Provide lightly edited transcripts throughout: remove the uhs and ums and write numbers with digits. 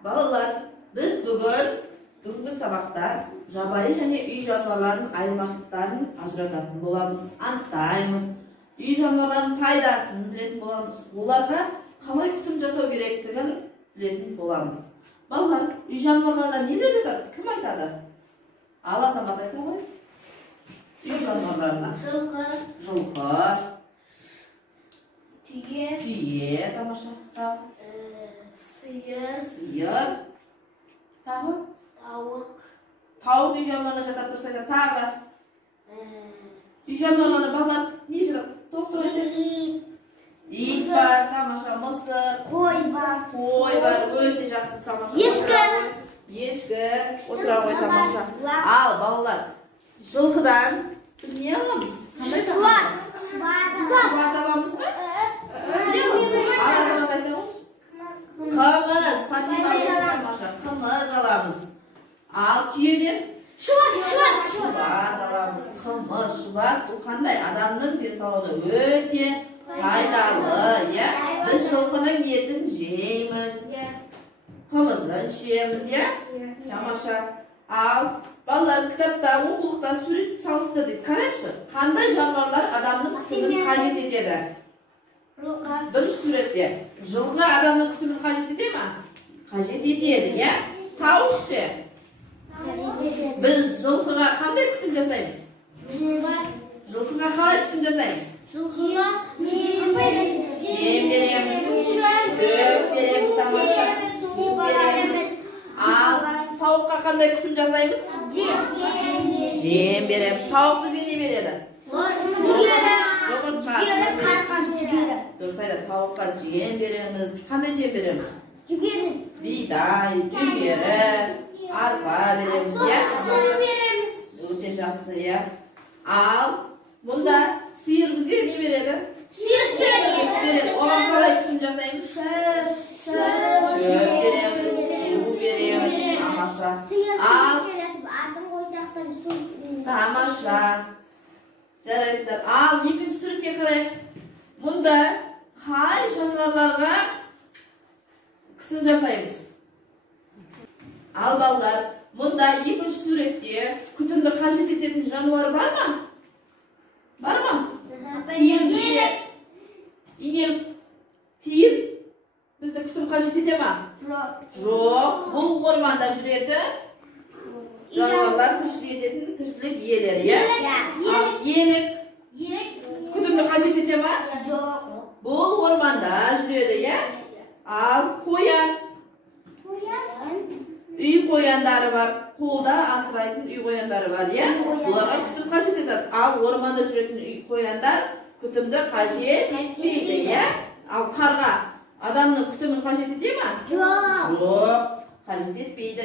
Balalar, biz бүгінгі сабақта жабайы және үй жануарларының айырмашылықтарын ажырататын боламыз, анықтаймыз, үй жануарларының пайдасын білетін боламыз, оларға қалай күтім жасау керектігін білетін боламыз. Балалар, үй жануарларына нелер жатады? Кім айтады? Ал Азамат айта ғой. Үй жануарларына жылқы, түйе, тамаша, сиыр, тағы тауық үй жануарларына жатады, дұрыс айтады. Тағы да үй жануарларына балалар не жатады? Тоқтыр айтады. Ит бар, тамаша, мысыр, қой бар, өте жақсы, тамаша. Ешкі, отыра ғой, тамаша. Ал балалар, жылқыдан біз не аламыз? Қандай тамаша? Шұбат аламыз ба? Не аламыз? Азамат айта ғой. Қымыз, Фатима тамаша, қымыз аламыз. Ал түйеден шұбат аламыз. Қымыз, шұбат, бұл қандай? Адамның денсаулығына өте пайдалы, иә? Біз жылқының етін жейміз, қымызын ішеміз, иә? Тамаша. Ал балалар кітапта, оқулықта сурет салыстыр дейді. Қарайықшы, қандай жануарлар адамның күтімін қажет етеді? Бірінші суретте жылқы адамның күтімін қажет ете ме? Қажет етеді, иә? Тауық ше? Біз жылқыға қандай күтім жасаймыз? Жылқыға қалай күтім жасаймыз? Жем береміз, шөп береміз, тамаша, су береміз. Ал тауыққа қандай күтім жасаймыз? Жем береміз. Тауық бізге не береді? Дұрыс айтады, тауыққа жем береміз. Қандай жем береміз? Бидай, жүгері, арпа береміз, иә? Өте жақсы, иә? Ал мұнда сиыр бізге не береді? Сүт береді. Оған қалай күтім жасаймыз? Шөп береміз, су береміз, тамаша. Тамаша. Жарайсыздар. Ал екінші суретке қарайық. Мұнда қай жануарларға күтім жасаймыз? Ал балалар, мұнда екінші суретте күтімді қажет ететін жануар бар ма? Бар ма? Тиін бізге. Тиін бізді күтім қажет ете ма? Жоқ. Бұл орманда жүреді жануарлар тіршілік ететін тіршілік иелері, иә? Ал елік күтімді қажет ете ма? Жоқ. Бұл орманда жүреді, иә? Ал қоян. Үй қояндары бар, қолда асырайтын үй қояндары бар, иә? Оларға күтім қажет етеді. Ал орманда жүретін үй қояндар күтімді қажет етпейді, иә? Ал қарға адамның күтімін қажет ете ма? Жоқ. Қажет етпейді.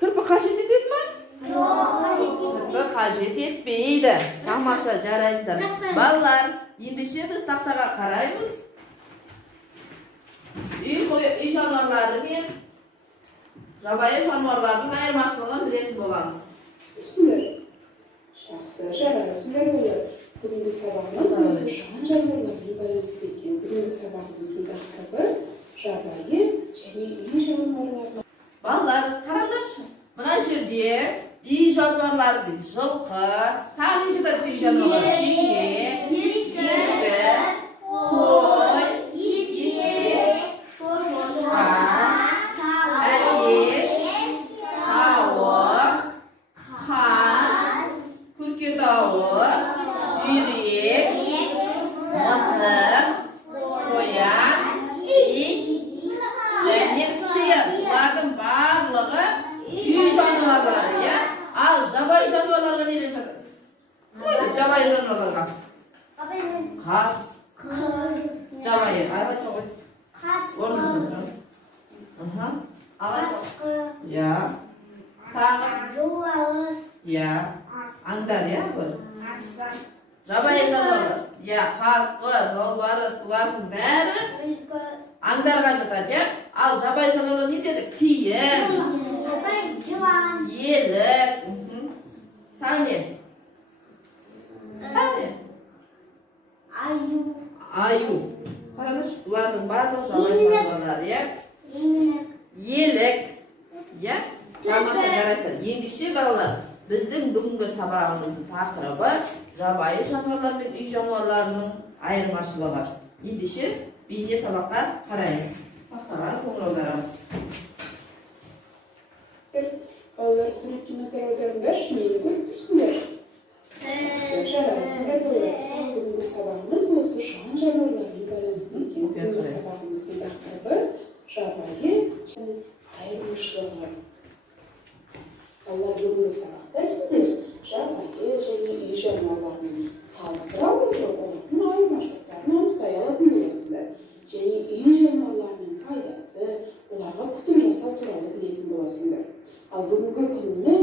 Кірпі қажет етеді ма? Кірпі қажет етпейді. Тамаша, жарайсыздар. Балалар, ендеше біз тақтаға қараймыз. Үй жануарлары мен жабайы жануарлардың айырмашылығын білетін боламыз. Жақсы, жарайсыздар болар. Бүгінгі сабағымыз осы жан жануарлармен байланысты екен. Бүгінгі сабағымыздың тақырыбы жабайы және үй жануарлары. Балалар, қараңдаршы. Мына жерде үй жануарлары дейді. Жылқы, тағы не жатады үй жануарлары? Түйе, ешкі, қой, есек, шошқа, әтеш, тауық, қаз, күрке тауық, үйрек, мысық, қоян, ит және сиыр. Бұлардың барлығы үй жануарлары, иә? Ал жабайы жануарларға нелер жатады? Қойды жабайы жануарларға? Қас. Жабайы. Айта ғой. Орнында тұрады. Қасқы. Иә. Тағы. Жолауыз. Иә. Аңдар, иә? Жабайы жануарлар. Иә, қасқы, жолбарыс, бұлардың бәрі аңдарға жатады, иә? Ал жабайы жануарлар не дедік? Киім, елік, тағы не? Аю. Бұлардың барлық жабайы жануарлар, елік, тамаша жарайсыздар. Ендеше балалар, біздің бүгінгі сабағымыздың тақырыбы жабайы жануарлар мен үй жануарларының айырмашылығы. Ендеше бейне сабаққа қараймыз. Тақтаға қоңырау аударамыз. Балалар суретке назар аударыңдар, нені көріп тұрсыңдар? Жарайсыңдар балалар. Бүгінгі сабағымыз осы жан жануарлармен байланысты екен. Бүгінгі сабағымыздың тақырыбы жабайы және айырмашылығы. Балалар, бүгінгі сабақта сіздер жабайы және үй жануарларын салыстыра отырып, олардың айырмашылықтарын анықтай алатын боласыңдар. Және үй жануарларының пайдасы, оларға күтім жасау туралы білетін боласыңдар. Ал бүгінгі күннің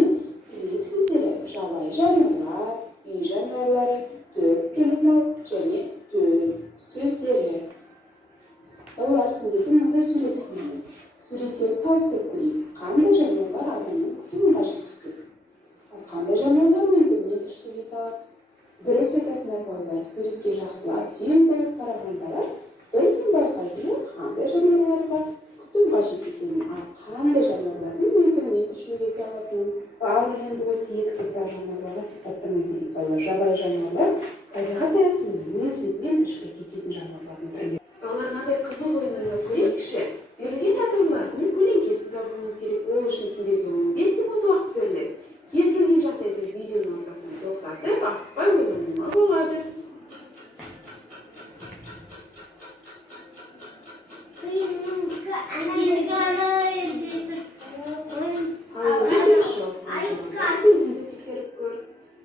тілек сөздері жабайы жануарлар, үй жануарлары, төрт келмау және төл сөздері. Балалар, сіздерге мынандай сурет ұсынамын. Суреттерді салыстырып көрейік. Қандай жануарлар адамның күтімін қажет етеді? Ал қандай жануарлар өздігінен тіршілік ете алады? Дұрыс айтасыңдар балалар, суретке жақсылап тең қойып қарағанда бірден байқайды, қандай жануарларға күтім қажет ететінін, ал қандай жануарлардың өздігінен тіршілік ете алатынын. Ал енді осы екі топтағы жануарларға сипаттама берейік балалар. Жабайы жануарлар табиғат аясында өз бетімен тіршілік ететін жануарлардың түрі. Балалар, мынандай қызыл ойыннан көрейікші. Берілген атаулардың көлеңкесін табуымыз керек. Ол үшін сендерге 15 секунд уақыт беріледі. Кез келген жағдайда видеоның ортасына тоқтатып, асықпай ойлануға болады.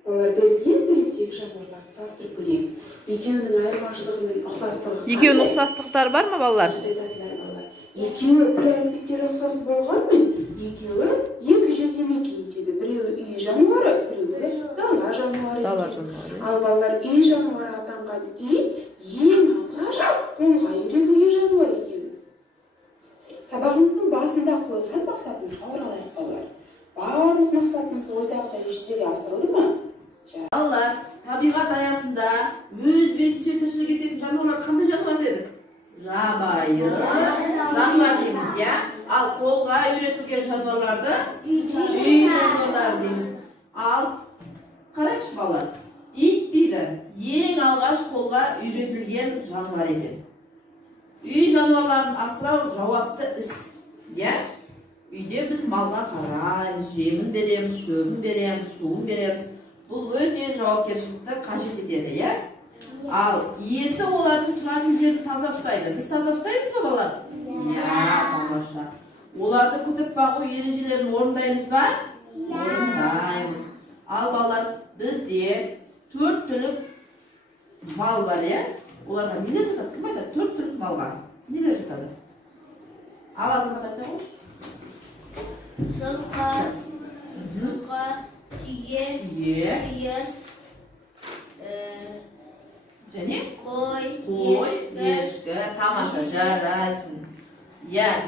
Балалар, берілген суреттегі жануарларды салыстырып көрейік. Екеуінің айырмашылығы мен ұқсастығы. Екеуінің ұқсастықтары бар ма балалар? Екеуі бір әрекеттері ұқсас болғанмен, екеуі екі жерден кетеді. Біреуі үй жануары, біреуі дала жануары. Ал балалар, үй жануары атанған ит ең алғаш қолға үйретілген жануар екен. Сабағымыздың басында қойған мақсатымызға оралайық балалар. Барлық мақсатымыз ойдағыдай жүзеге асырылды ма? Балалар, табиғат аясында өз бетінше тіршілік ететін жануарлар қандай жануар дедік? Жабайы жануар дейміз, Ал қолға үйретілген жануарларды үй жануарлар дейміз. Ал қарайықшы балалар, ит дейді, ең алғаш қолға үйретілген жануар екен. Үй жануарларын асырау жауапты іс. Үйде біз малға қараймыз, жемін береміз, шөбін береміз, суын береміз. Бұл өте жауапкершілікті қажет етеді, Ал иесі олардың тұратын жерді таза ұстайды. Біз таза ұстаймыз ба, балалар? Тамаша. Оларды күтіп бағу ережелерін орындаймыз ба? Орындаймыз. Ал балалар, бізде 4 түлік мал бар, Оларға нелер жатады? Кім айтады? 4 түлік малға нелер жатады? Ал азамат айтты қош? Жылқы, түйе, сиыр, және қой, ешкі, тамаша, жарайсың.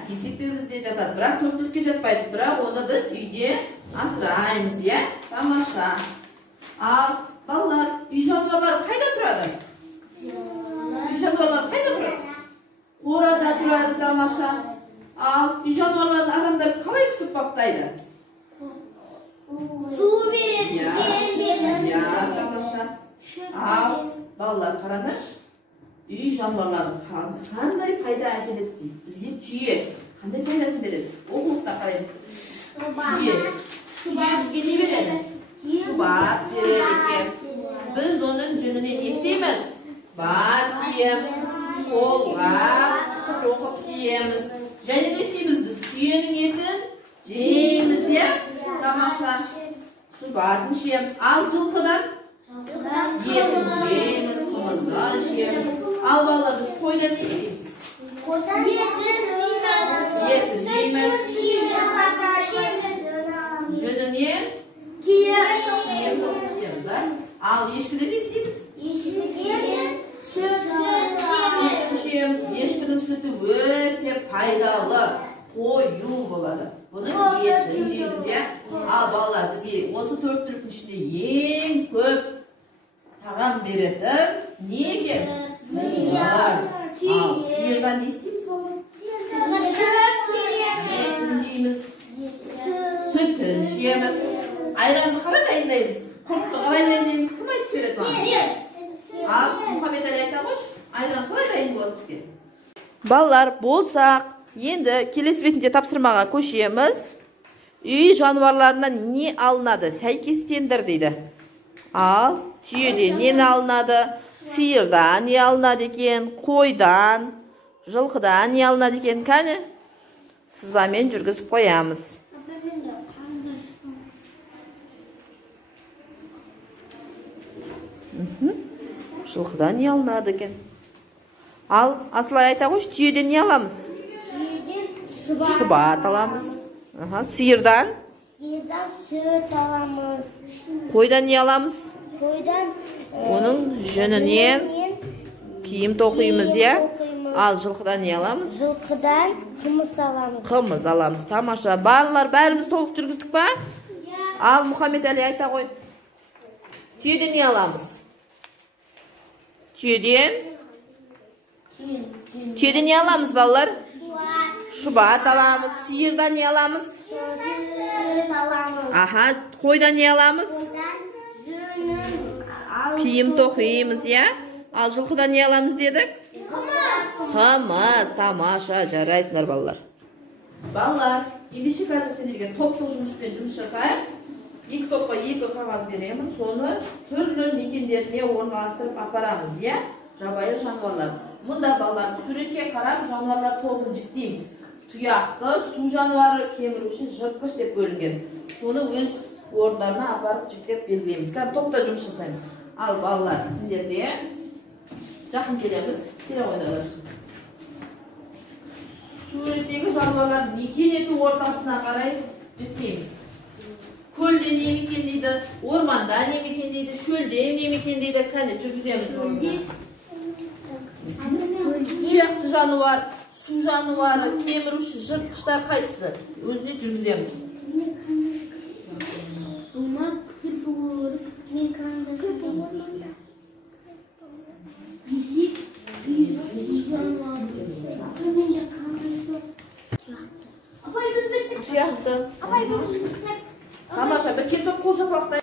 Кесектер бізде жатады, бірақ 4 түлікке жатпайды, бірақ оны біз үйде асыраймыз, тамаша. Ал балалар, үй жануарлары қайда тұрады? Үй жануарлары қайда тұрады? Қорада тұрады, тамаша. Ал үй жануарларын адамдар қалай күтіп баптайды? Су береді, жем береді. Тамаша. Ал балалар, қараңдаршы. Үй жануарларын қандай пайда әкеледі дейді. Бізге түйе қандай пайдасын береді? Оқулықта қараймыз. Түйе бізге не береді? Шұбат береді екен. Біз оның жүнінен не істейміз? Бас киеміз, қолға тоқып киеміз. Және не істейміз біз? Түйенің етін жейміз, тамаша. Шұбатын жейміз. Ал жылқыдан етін жейміз, қымызын жейміз. Ал балалар, біз қойдан не істейміз? Етін жейміз. Жүнінен киім тоқып киеміз. Ал ешкіден не істейміз? Сүтін ішеміз. Ешкінің сүті өте пайдалы, қою болады. Бұның етін жейміз. Ал балалар, бізге осы 4 түліктің ішінде ең көп тағам беретін не екен? Сиыр. Ал сиырдан не істейміз? Балалар, болсақ, енді келесі бетінде тапсырмаға көшеміз. Үй жануарларынан не алынады? Сәйкестендір дейді. Ал, түйеден нені алынады? Сиырдан не алынады екен? Қойдан, жылқыдан не алынады екен? Кәне? Сызбамен жүргізіп қоямыз. Жылқыдан не алынады екен? Ал, асылай айта қойшы, түйеден не аламыз? Шұбат аламыз. Сиырдан? Сүт аламыз. Қойдан не аламыз? Қойдан Оның жүнінен киім тоқимыз, я? Ал, жылқыдан не аламыз? Жылқыдан қымыз аламыз. Қымыз аламыз. Тамаша. Балалар, бәріміз толық жүргіздік па? Ал, Мұхаммед Әли айта қой. Түйеден не аламыз? Түйеден не аламыз, балалар? Шұбат аламыз. Сиырдан не аламыз? Сүт аламыз. Аха, қойдан не аламыз? Киім тоқимыз, я? Ал, жылқыдан не аламыз дедік? Қымыз. Тамаша, жарайсыңдар, балалар. Балалар, ендеше қазір сендерге топтық жұмыспен жұмыс жасайық. Екі топқа екі қағаз беремін, соны түрлі мекендеріне орналастырып апарамыз, я? Жабайы жануарлар. Мұнда балалар суретке қарап жануарлар тобын жіктейміз. Тұяқты, су жануары, кеміруші, жыртқыш деп бөлінген. Соны өз орындарына апарып жіктеп белгілейміз. Қазір топта жұмыс жасаймыз. Ал балалар, сіздерде жақын келеміз. Келе ойналар. Суреттегі жануарлар мекен ету ортасына қарай жіктейміз. Көлде не мекендейді, орманда не мекендейді, шөлде не мекендейді, кәне жүргіземіз орында. Тұяқты жануар, су жануары, кеміруші, жыртқыштар қайсысы? Өзіне жүргіземіз. Тұяқты. Тамаша, бір кел топ қол шапалақтай